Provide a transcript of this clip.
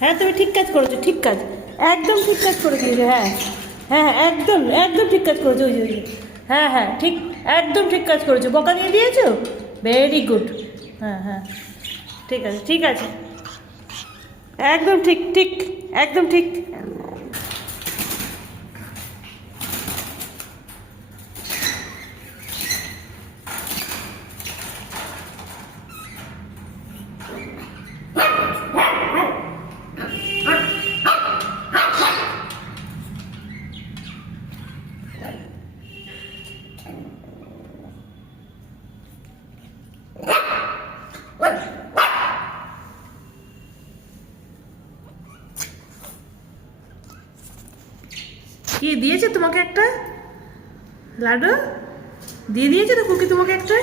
হ্যাঁ তুমি ঠিক কাজ করেছো, ঠিক কাজ, একদম ঠিক কাজ করে দিয়েছো। হ্যাঁ হ্যাঁ একদম একদম ঠিক কাজ করেছো। ওই যে ওই যে হ্যাঁ হ্যাঁ ঠিক, একদম ঠিক কাজ করেছো, বকা দিয়ে দিয়েছো। Very good. হ্যাঁ হ্যাঁ ঠিক আছে ঠিক আছে, একদম ঠিক ঠিক, একদম ঠিক। কি দিয়েছে তোমাকে একটা লাড্ডু? দিয়ে দিয়েছে তো কুকি তোমাকে একটা।